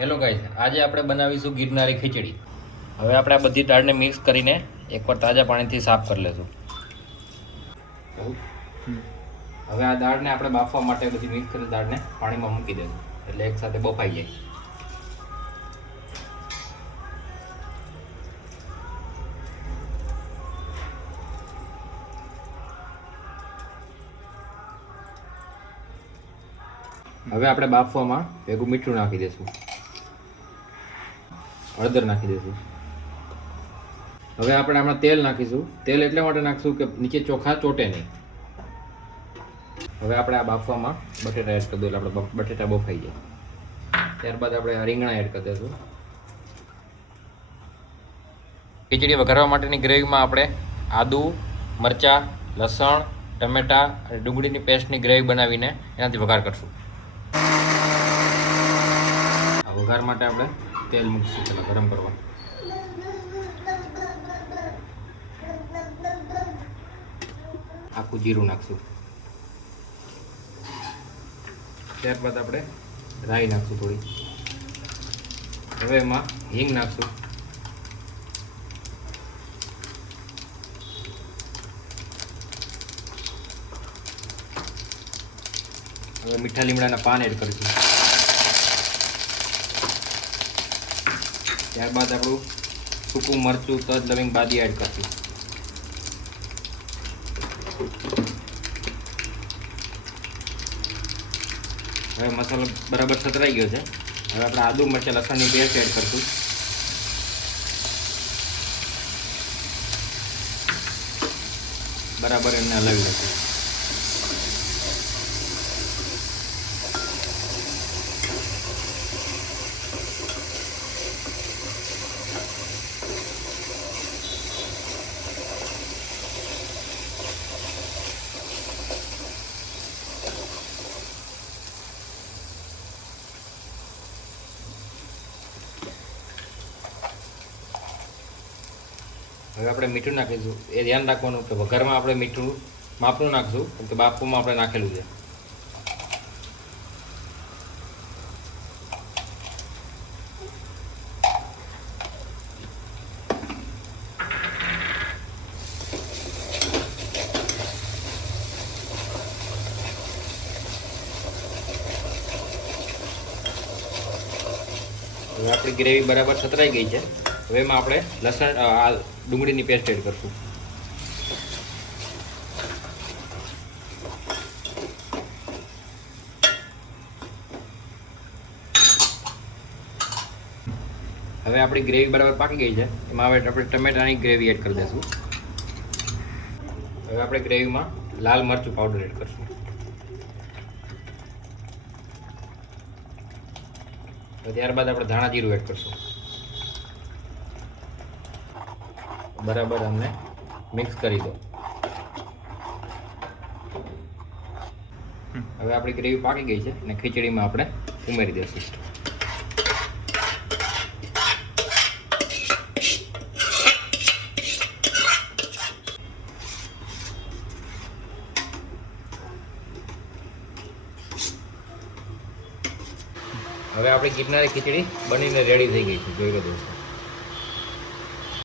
Hello guys, આજે આપણે બનાવીશું ગિરનારી ખીચડી. હવે આપણે આ બધી દાળને મિક્સ કરીને એકવાર તાજા પાણીથી સાફ કરી લેશું. હવે આ દાળને આપણે બાફવા માટે બધી મિક્સ કરીને દાળને પાણીમાં મૂકી દેશું એટલે એકસાથે બફાઈ જાય. હવે આપણે બાફવામાં ભેગું મીઠું નાખી દઈશું, હળદર નાખી દઈશું. હવે આપણે આમાં તેલ નાખીશું. તેલ એટલા માટે નાખીશું કે નીચે ચોખા ચોટે નહીં. હવે આપણે આ બાફવામાં બટેટા એડ કરી દઈએ એટલે આપણે બટેટા બફાઈ જાય. ત્યારબાદ આપણે રીંગણા એડ કરી દઈશું. ખીચડી વઘારવા માટેની ગ્રેવીમાં આપણે આદુ, મરચાં, લસણ, ટમેટાં અને ડુંગળીની પેસ્ટની ગ્રેવી બનાવીને એનાથી વઘાર કરશું. વઘાર માટે આપણે તેલ મૂકીશું, પહેલાં ગરમ કરવા. આખું જીરું નાખશું. ત્યારબાદ આપણે રાઈ નાખશું થોડી. હવે એમાં હિંગ નાખશું. હવે મીઠા લીમડાના પાન એડ કરીશું. ત્યારબાદ આપણું સૂકું મરચું, તજ, લવિંગ, બાદી એડ કરીશું. હવે મસાલો બરાબર સતરાઈ ગયો છે. હવે આપણે આદુ, મરચાં, લસણની પેસ્ટ એડ કરીશું. બરાબર એમને હલાવી લઈશું. હવે આપણે મીઠું નાખીશું. એ ધ્યાન રાખવાનું કે વઘારમાં આપણે મીઠું માપનું નાખશું, કેમ કે બાફુમાં આપણે નાખેલું છે. હવે આપણી ગ્રેવી બરાબર સતરાઈ ગઈ છે. હવે એમાં આપણે લસણ, ડુંગળીની પેસ્ટ એડ કરશું. હવે આપણી ગ્રેવી બરાબર પાકી ગઈ છે. એમાં હવે આપણે ટમેટાની ગ્રેવી એડ કરી દઈશું. હવે આપણે ગ્રેવીમાં લાલ મરચું પાવડર એડ કરશું. ત્યારબાદ આપણે ધાણા જીરું એડ કરશું. બરાબર અમને મિક્સ કરી દો. હવે આપણી ગ્રેવી પાકી ગઈ છે અને ખીચડીમાં આપણે ઉમેરી દઈશું. હવે આપણી ગિરનારી ખીચડી બનીને રેડી થઈ ગઈ છે. જોઈ લો દોસ્તો.